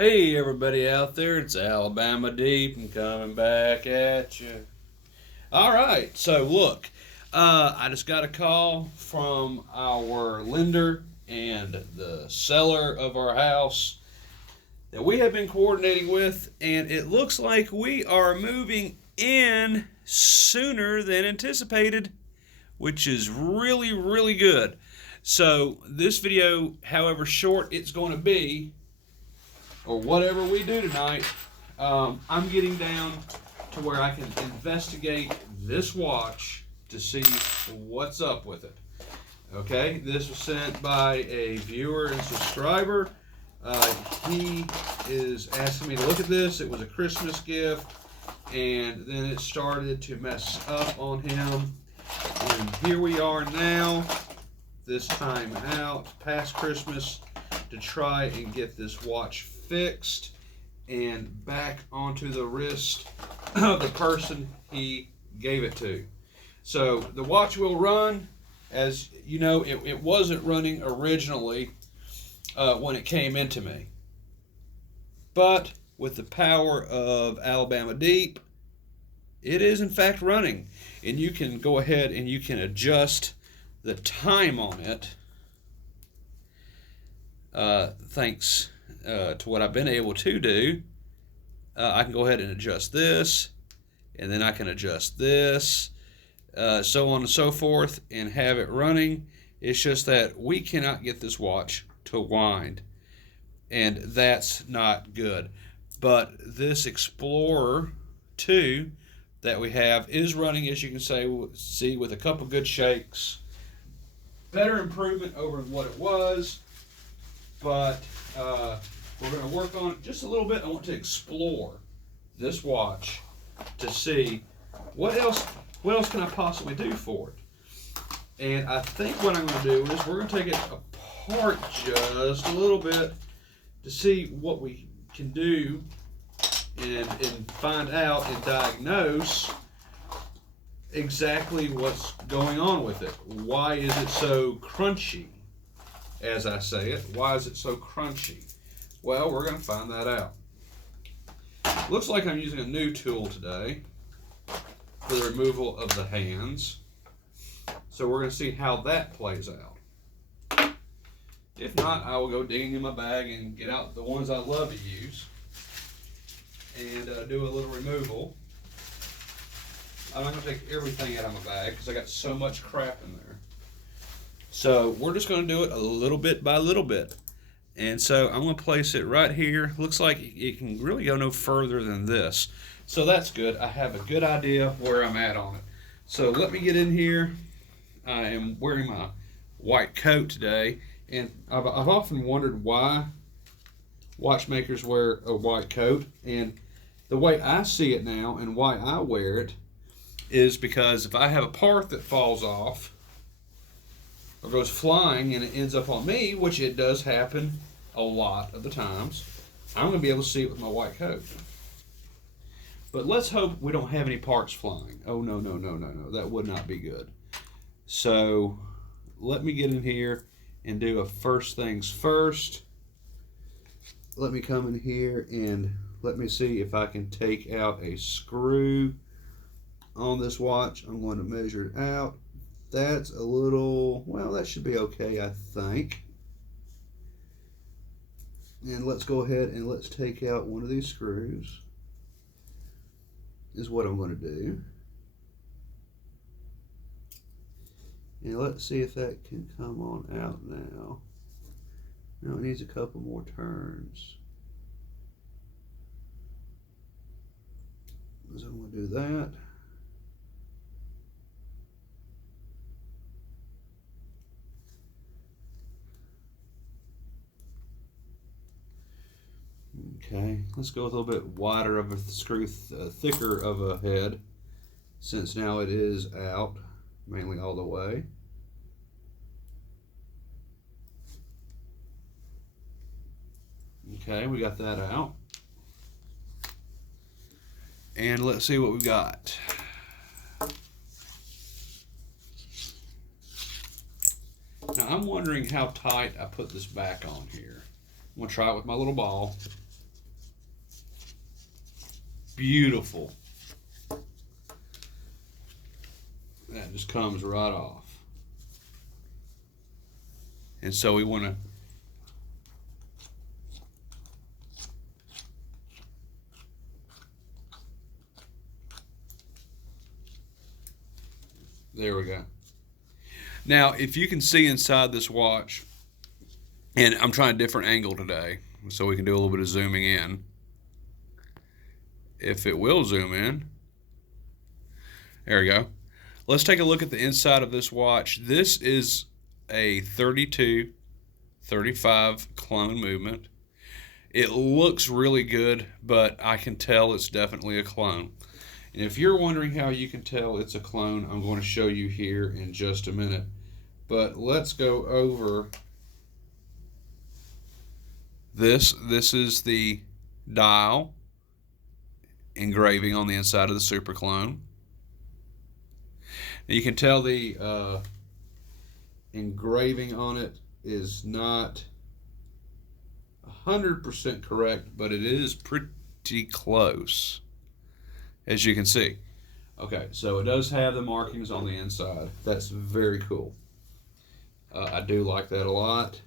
Hey everybody out there, it's Alabama Deep and coming back at you. All right, so look, I just got a call from our lender and the seller of our house that we have been coordinating with, and it looks like we are moving in sooner than anticipated, which is really, really good. So this video, however short it's going to be, or whatever we do tonight, I'm getting down to where I can investigate this watch to see what's up with it. Okay, this was sent by a viewer and subscriber. He is asking me to look at this. It was a Christmas gift, and then it started to mess up on him. And here we are now, this time out, past Christmas, to try and get this watch fixed and back onto the wrist of the person he gave it to. So the watch will run. As you know, it wasn't running originally when it came into me. But with the power of Alabama Deep, it is in fact running. And you can go ahead and you can adjust the time on it. Thanks to what I've been able to do, I can go ahead and adjust this, and then I can adjust this, so on and so forth, and have it running. It's just that we cannot get this watch to wind, and that's not good. But this Explorer 2 that we have is running, as you can see, with a couple good shakes. Better improvement over what it was, but we're going to work on it just a little bit. I want to explore this watch to see what else can I possibly do for it. And I think what I'm going to do is we're going to take it apart just a little bit to see what we can do and find out and diagnose exactly what's going on with it. Why is it so crunchy? As I say it, why is it so crunchy? Well, we're going to find that out. Looks like I'm using a new tool today for the removal of the hands. So we're going to see how that plays out. If not, I will go digging in my bag and get out the ones I love to use and do a little removal. I'm not going to take everything out of my bag because I got so much crap in there. So we're just going to do it a little bit by little bit. And so I'm going to place it right here. Looks like it can really go no further than this. So that's good. I have a good idea where I'm at on it. So let me get in here. I am wearing my white coat today. And I've often wondered why watchmakers wear a white coat. And the way I see it now and why I wear it is because if I have a part that falls off or goes flying and it ends up on me, which it does happen a lot of the times, I'm going to be able to see it with my white coat. But let's hope we don't have any parts flying. Oh, no. That would not be good. So let me get in here and do a first things first. Let me come in here and let me see if I can take out a screw on this watch. I'm going to measure it out. That's a little, well, that should be okay, I think. And let's go ahead and let's take out one of these screws, is what I'm going to do. And let's see if that can come on out now. Now it needs a couple more turns. So I'm going to do that. Okay, let's go with a little bit wider of a screw, thicker of a head, since now it is out, mainly all the way. Okay, we got that out. And let's see what we've got. Now I'm wondering how tight I put this back on here. I'm gonna try it with my little ball. Beautiful. That just comes right off. And so we want to there we go. Now, if you can see inside this watch, and I'm trying a different angle today, so we can do a little bit of zooming in. If it will zoom in. There we go. Let's take a look at the inside of this watch. This is a 32-35 clone movement. It looks really good, but I can tell it's definitely a clone. And if you're wondering how you can tell it's a clone, I'm going to show you here in just a minute. But let's go over this. This is the dial engraving on the inside of the Super Clone. Now you can tell the engraving on it is not 100% correct, but it is pretty close, as you can see. Okay, so it does have the markings on the inside. That's very cool. I do like that a lot.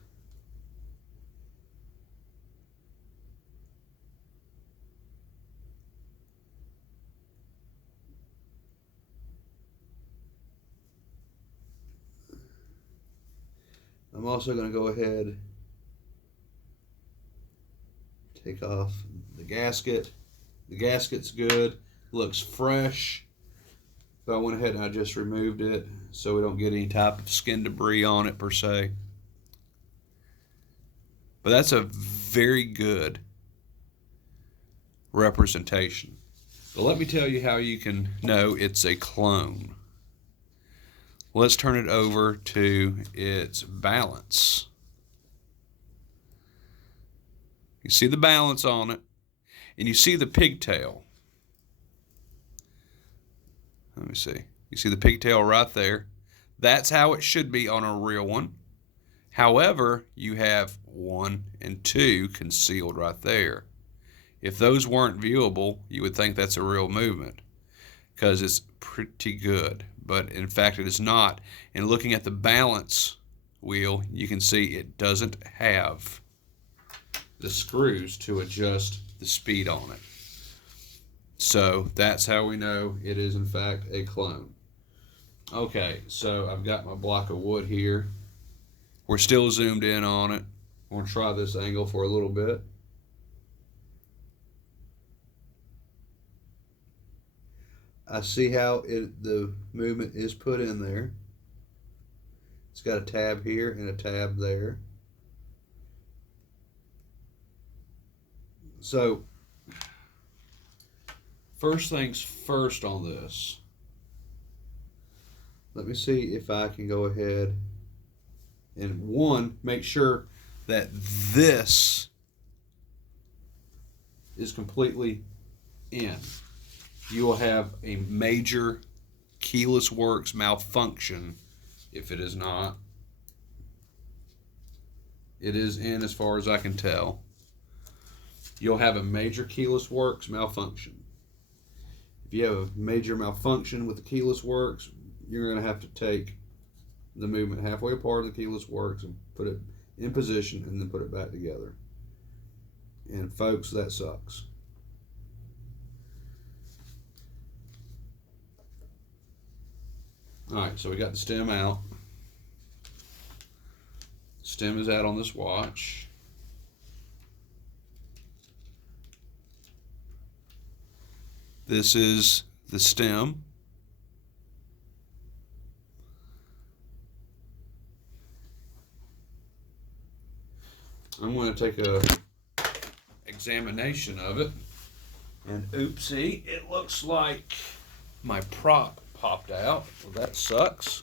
I'm also going to go ahead, take off the gasket. The gasket's good, looks fresh. So I went ahead and I just removed it so we don't get any type of skin debris on it per se. But that's a very good representation. But let me tell you how you can know it's a clone. Let's turn it over to its balance. You see the balance on it, and you see the pigtail. Let me see. You see the pigtail right there. That's how it should be on a real one. However, you have 1 and 2 concealed right there. If those weren't viewable, you would think that's a real movement because it's pretty good. But in fact, it is not. And looking at the balance wheel, you can see it doesn't have the screws to adjust the speed on it. So that's how we know it is in fact a clone. Okay, so I've got my block of wood here. We're still zoomed in on it. I'm going to try this angle for a little bit. I see how the movement is put in there. It's got a tab here and a tab there. So, first things first on this. Let me see if I can go ahead and make sure that this is completely in. You will have a major keyless works malfunction if it is not. It is in as far as I can tell. You'll have a major keyless works malfunction. If you have a major malfunction with the keyless works, you're going to have to take the movement halfway apart of the keyless works and put it in position and then put it back together. And folks, that sucks. Alright, so we got the stem out. Stem is out on this watch. This is the stem. I'm going to take a examination of it. And oopsie, it looks like my prop popped out. Well, that sucks.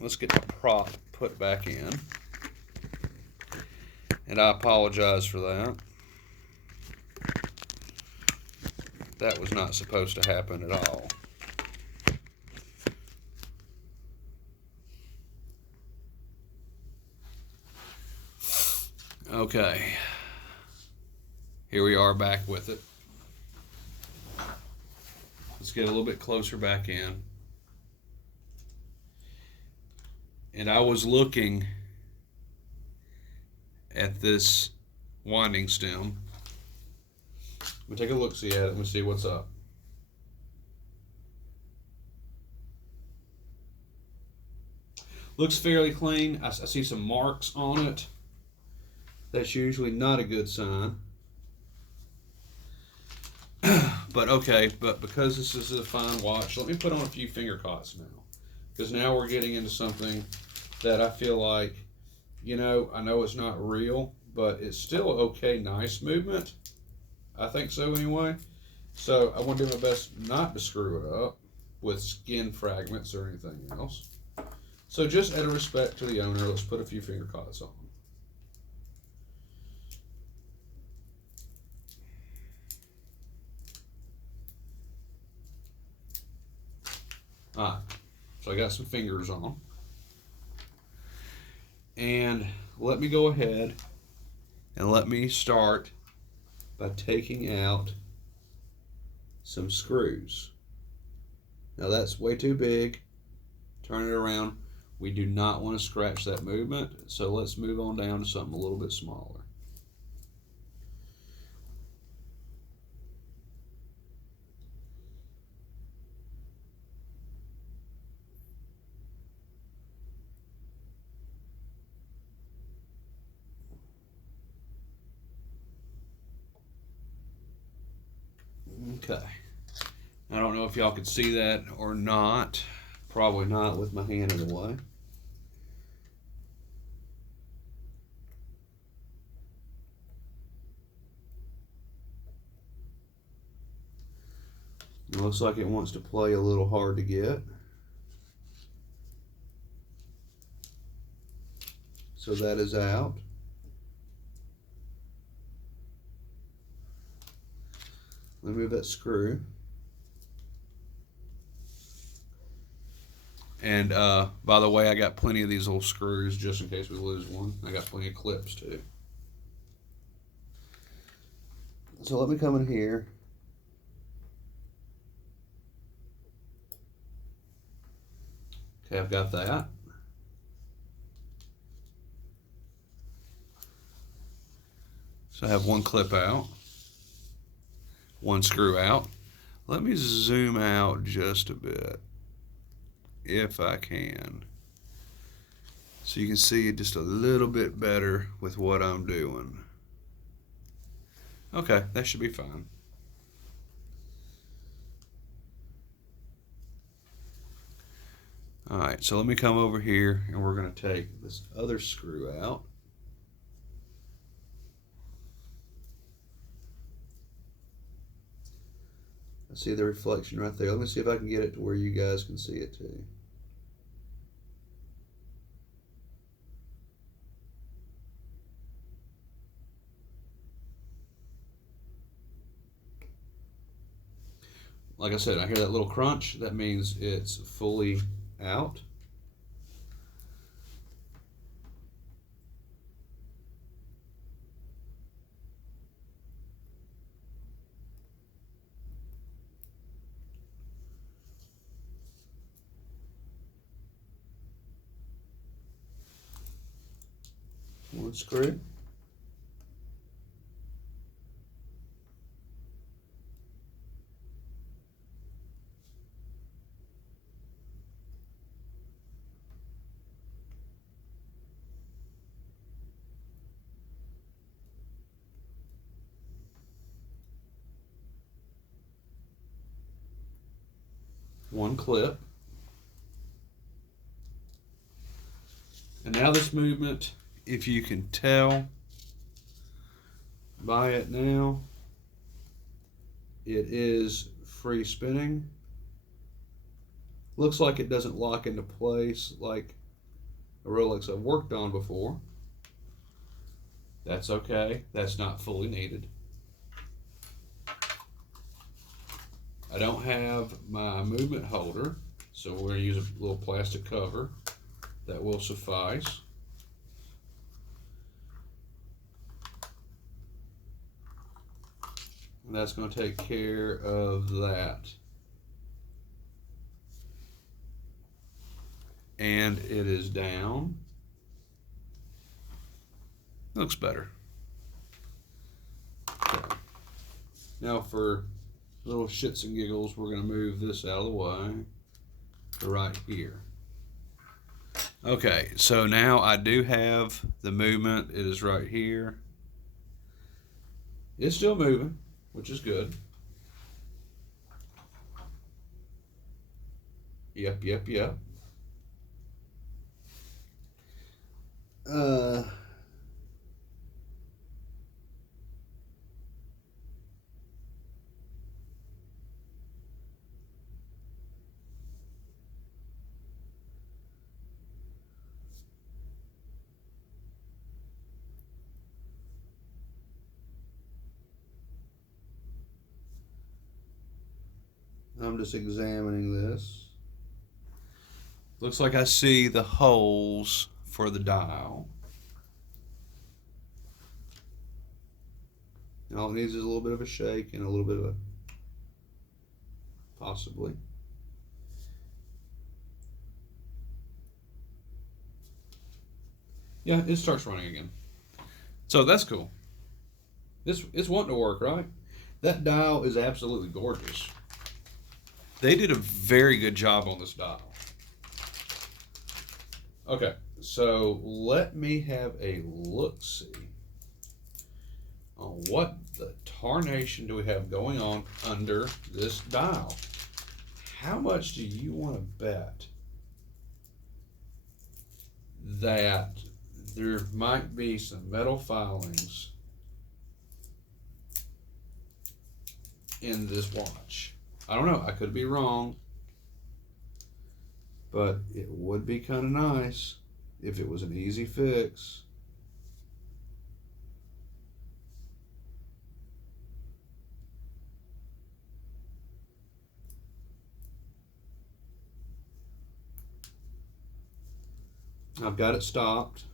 Let's get the prop put back in. And I apologize for that. That was not supposed to happen at all. Okay. Here we are back with it. Let's get a little bit closer back in. And I was looking at this winding stem. We'll take a look, see at it, and see what's up. Looks fairly clean. I see some marks on it. That's usually not a good sign. But okay, but because this is a fine watch, let me put on a few finger cots now. Because now we're getting into something that I feel like, you know, I know it's not real, but it's still okay, nice movement. I think so anyway. So I want to do my best not to screw it up with skin fragments or anything else. So just out of respect to the owner, let's put a few finger cots on. Alright, so I got some fingers on. And let me go ahead and let me start by taking out some screws. Now that's way too big. Turn it around. We do not want to scratch that movement, so let's move on down to something a little bit smaller. Okay. I don't know if y'all could see that or not. Probably not with my hand in the way. It looks like it wants to play a little hard to get. So that is out. Let me move that screw. And by the way, I got plenty of these little screws just in case we lose one. I got plenty of clips too. So let me come in here. Okay, I've got that. So I have one clip out, one screw out. Let me zoom out just a bit, if I can, so you can see it just a little bit better with what I'm doing. Okay, that should be fine. All right, so let me come over here and we're going to take this other screw out. I see the reflection right there. Let me see if I can get it to where you guys can see it too. Like I said, I hear that little crunch. That means it's fully out. One screw. One clip. And now this movement, if you can tell by it now, it is free spinning. Looks like it doesn't lock into place like a Rolex I've worked on before. That's okay. That's not fully needed. I don't have my movement holder, so we're going to use a little plastic cover. That will suffice. And that's going to take care of that. and it is down. Looks better. Okay. Now for little shits and giggles, we're going to move this out of the way to right here. Okay, so now I do have the movement. It is right here. It's still moving, which is good. Yep. I'm just examining this. Looks like I see the holes for the dial. And all it needs is a little bit of a shake and a little bit of a, possibly. Yeah, it starts running again. So that's cool. It's wanting to work, right? That dial is absolutely gorgeous. They did a very good job on this dial. Okay, so let me have a look-see on what the tarnation do we have going on under this dial. How much do you want to bet that there might be some metal filings in this watch? I don't know, I could be wrong, but it would be kind of nice if it was an easy fix. I've got it stopped.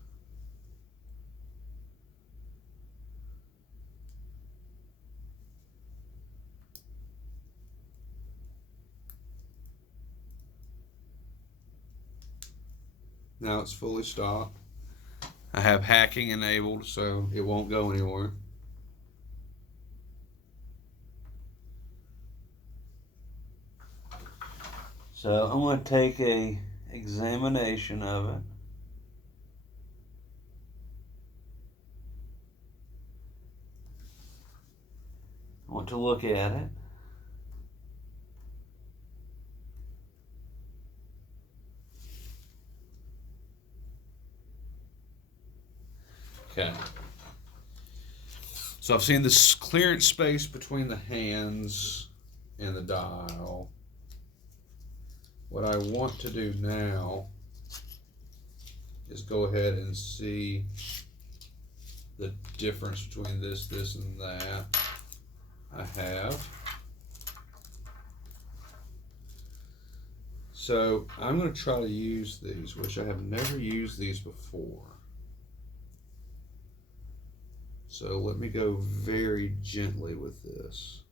Now it's fully stopped. I have hacking enabled, so it won't go anywhere. So I'm going to take a examination of it. I want to look at it. Okay. So I've seen this clearance space between the hands and the dial. What I want to do now is go ahead and see the difference between this, and that. I have. So I'm going to try to use these, which I have never used these before. So let me go very gently with this.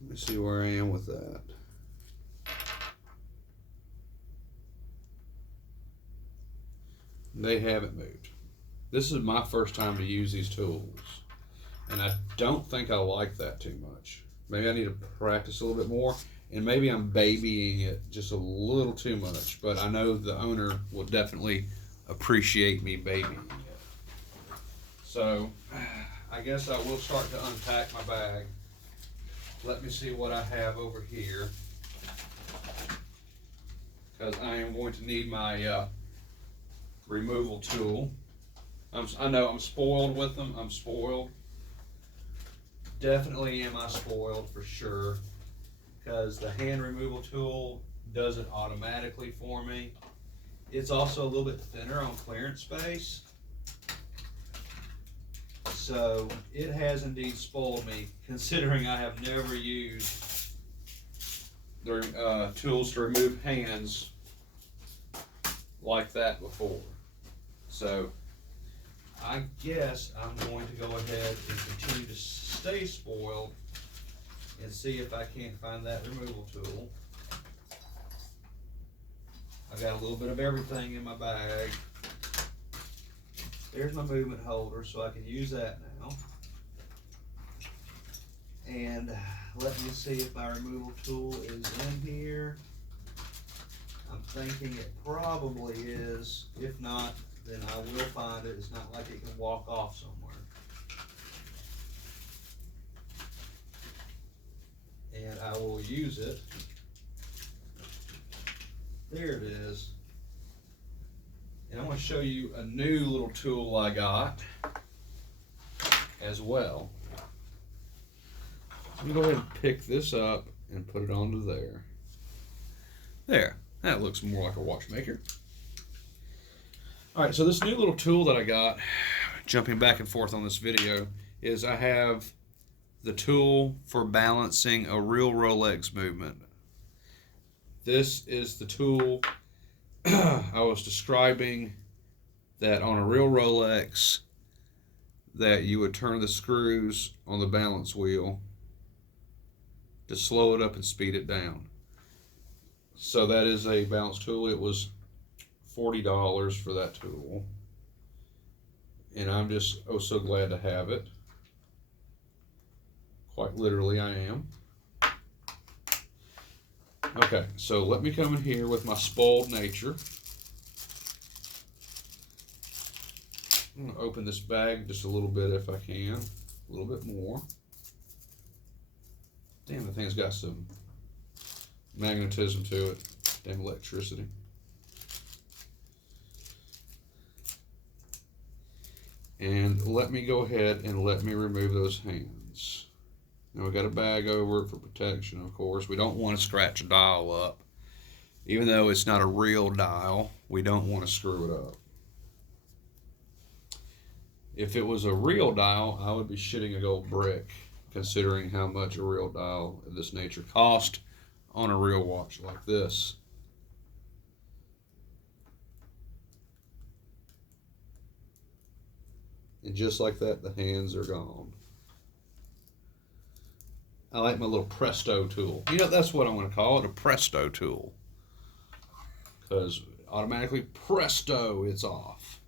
Let me see where I am with that. They haven't moved. This is my first time to use these tools, and I don't think I like that too much. Maybe I need to practice a little bit more, and maybe I'm babying it just a little too much, but I know the owner will definitely appreciate me babying it. So I guess I will start to unpack my bag. Let me see what I have over here, because I am going to need my removal tool. I know I'm spoiled with them. I'm spoiled. Definitely am I spoiled for sure, because the hand removal tool does it automatically for me. It's also a little bit thinner on clearance space. So it has indeed spoiled me, considering I have never used the tools to remove hands like that before. So I guess I'm going to go ahead and continue to stay spoiled and see if I can't find that removal tool. I've got a little bit of everything in my bag. There's my movement holder, so I can use that now. And let me see if my removal tool is in here. I'm thinking it probably is. If not, then I will find it. It's not like it can walk off somewhere. And I will use it. There it is. And I want to show you a new little tool I got as well. Let me go ahead and pick this up and put it onto there. There, that looks more like a watchmaker. All right, so this new little tool that I got, jumping back and forth on this video, is I have the tool for balancing a real Rolex movement. This is the tool I was describing, that on a real Rolex that you would turn the screws on the balance wheel to slow it up and speed it down. So that is a balance tool. It was $40 for that tool, and I'm just oh so glad to have it. Quite literally, I am. Okay, so let me come in here with my spoiled nature. I'm going to open this bag just a little bit if I can, a little bit more. Damn, the thing's got some magnetism to it. Damn electricity. And let me go ahead and let me remove those hands. Now we got a bag over it for protection, of course. We don't want to scratch a dial up. Even though it's not a real dial, we don't want to screw it up. If it was a real dial, I would be shitting a gold brick, considering how much a real dial of this nature cost on a real watch like this. And just like that, the hands are gone. I like my little Presto tool. You know, that's what I'm going to call it, a Presto tool. Because automatically, presto, it's off.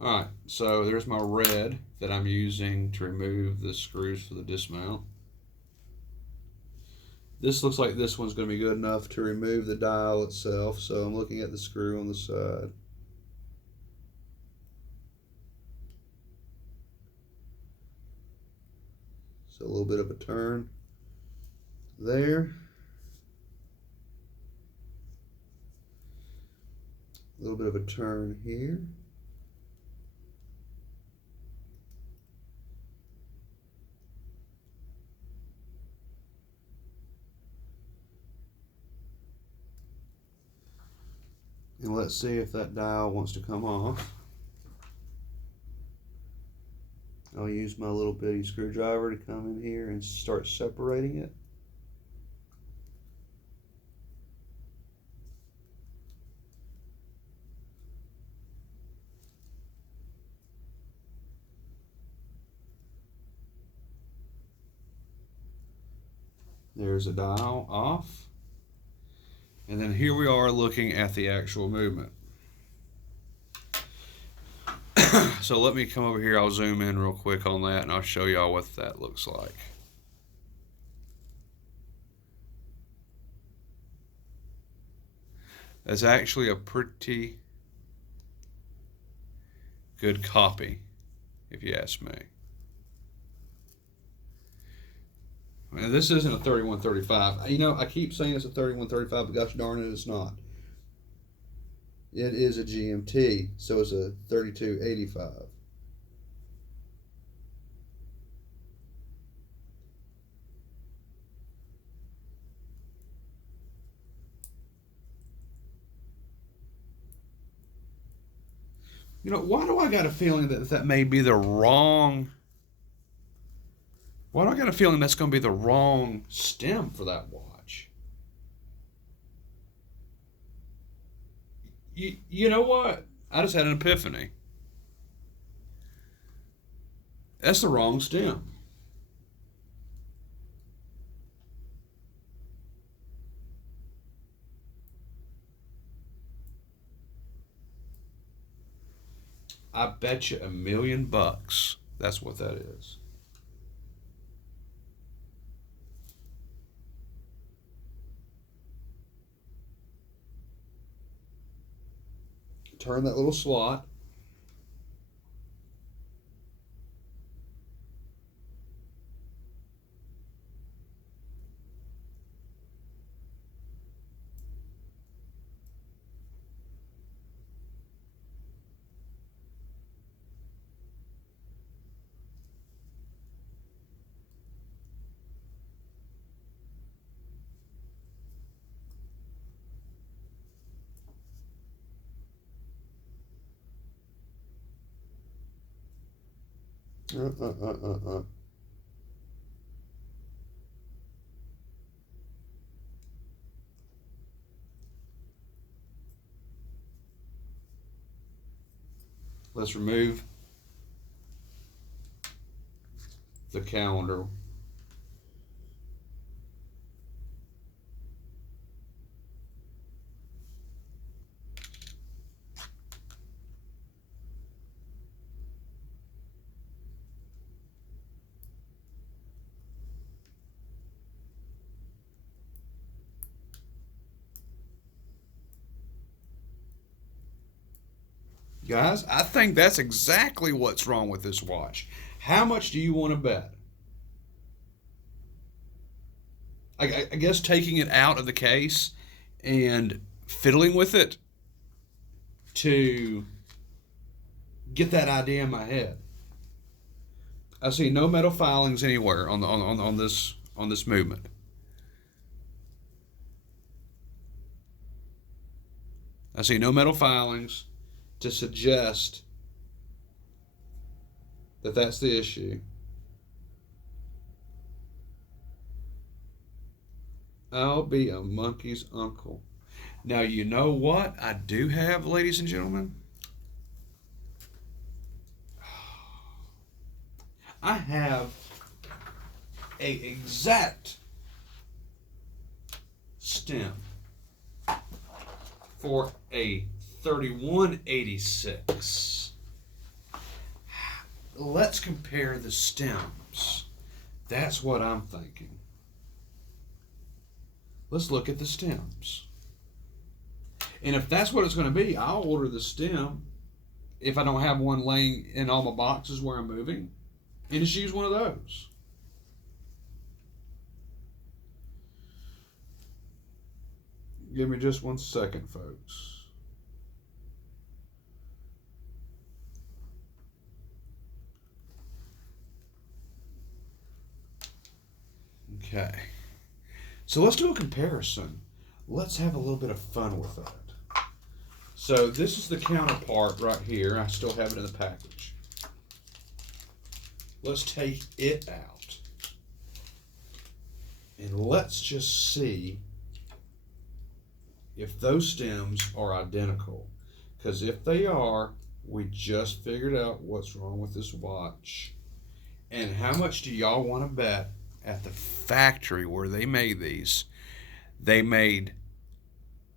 Alright, so there's my red that I'm using to remove the screws for the dismount. This looks like this one's going to be good enough to remove the dial itself, so I'm looking at the screw on the side. So a little bit of a turn there. A little bit of a turn here. And let's see if that dial wants to come off. I'll use my little bitty screwdriver to come in here and start separating it. There's a dial off. And then here we are looking at the actual movement. So let me come over here, I'll zoom in real quick on that and I'll show y'all what that looks like. That's actually a pretty good copy, if you ask me. And this isn't a 3135. You know, I keep saying it's a 3135, but gosh darn it, it's not. It is a GMT, so it's a 3285. Why do I got a feeling that may be the wrong? Why do I got a feeling that's going to be the wrong stem for that watch? You know what? I just had an epiphany. That's the wrong stem. I bet you $1,000,000 that's what that is. Turn that little slot. Uh, uh, uh, uh, uh. Let's remove the calendar. Guys, I think that's exactly what's wrong with this watch. How much do you want to bet? I guess taking it out of the case and fiddling with it to get that idea in my head. I see no metal filings anywhere on this movement. I see no metal filings to suggest that that's the issue. I'll be a monkey's uncle. Now, you know what I do have, ladies and gentlemen? I have a exact stem for a 3186. Let's compare the stems. That's what I'm thinking. Let's look at the stems. And if that's what it's going to be, I'll order the stem if I don't have one laying in all my boxes where I'm moving, and just use one of those. Give me just 1 second, folks. Okay. So let's do a comparison. Let's have a little bit of fun with that. So this is the counterpart right here. I still have it in the package. Let's take it out. And let's just see if those stems are identical. Because if they are, we just figured out what's wrong with this watch. And how much do y'all want to bet at the factory where they made these? They made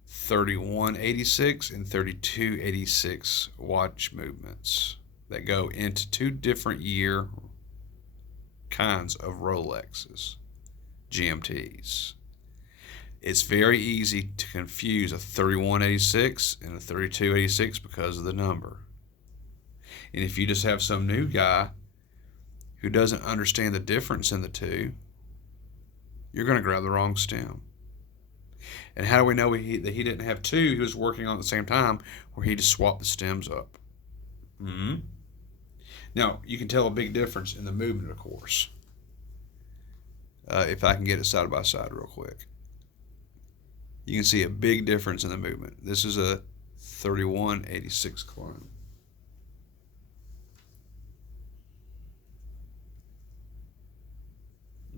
3186 and 3286 watch movements that go into 2 different year kinds of Rolexes, GMTs. It's very easy to confuse a 3186 and a 3286 because of the number. And if you just have some new guy who doesn't understand the difference in the two, you're going to grab the wrong stem. And how do we know that he didn't have two he was working on at the same time where he just swapped the stems up? Now, you can tell a big difference in the movement, of course. If I can get it side by side real quick. You can see a big difference in the movement. This is a 3186 clone.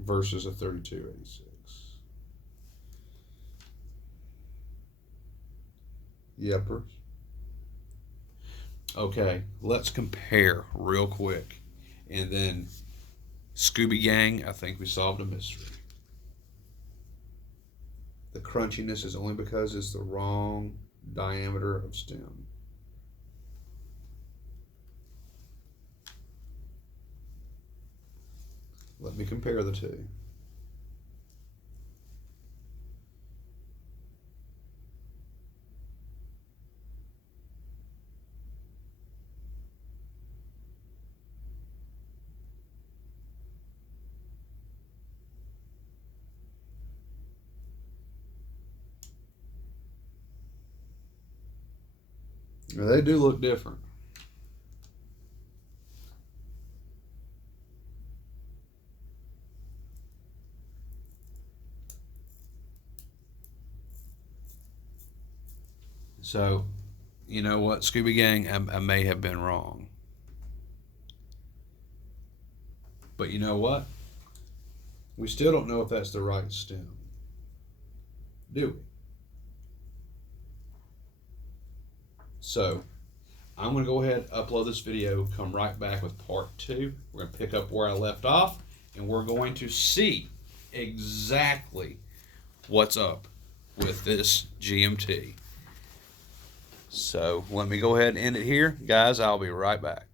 versus a 3286. Yepers. Okay, let's compare real quick. And then Scooby Gang, I think we solved a mystery. The crunchiness is only because it's the wrong diameter of stem. Let me compare the two. Now, they do look different. So, you know what, Scooby Gang, I may have been wrong. But you know what? We still don't know if that's the right stem. Do we? So, I'm going to go ahead and upload this video, come right back with part 2. We're going to pick up where I left off, and we're going to see exactly what's up with this GMT. So, let me go ahead and end it here. Guys, I'll be right back.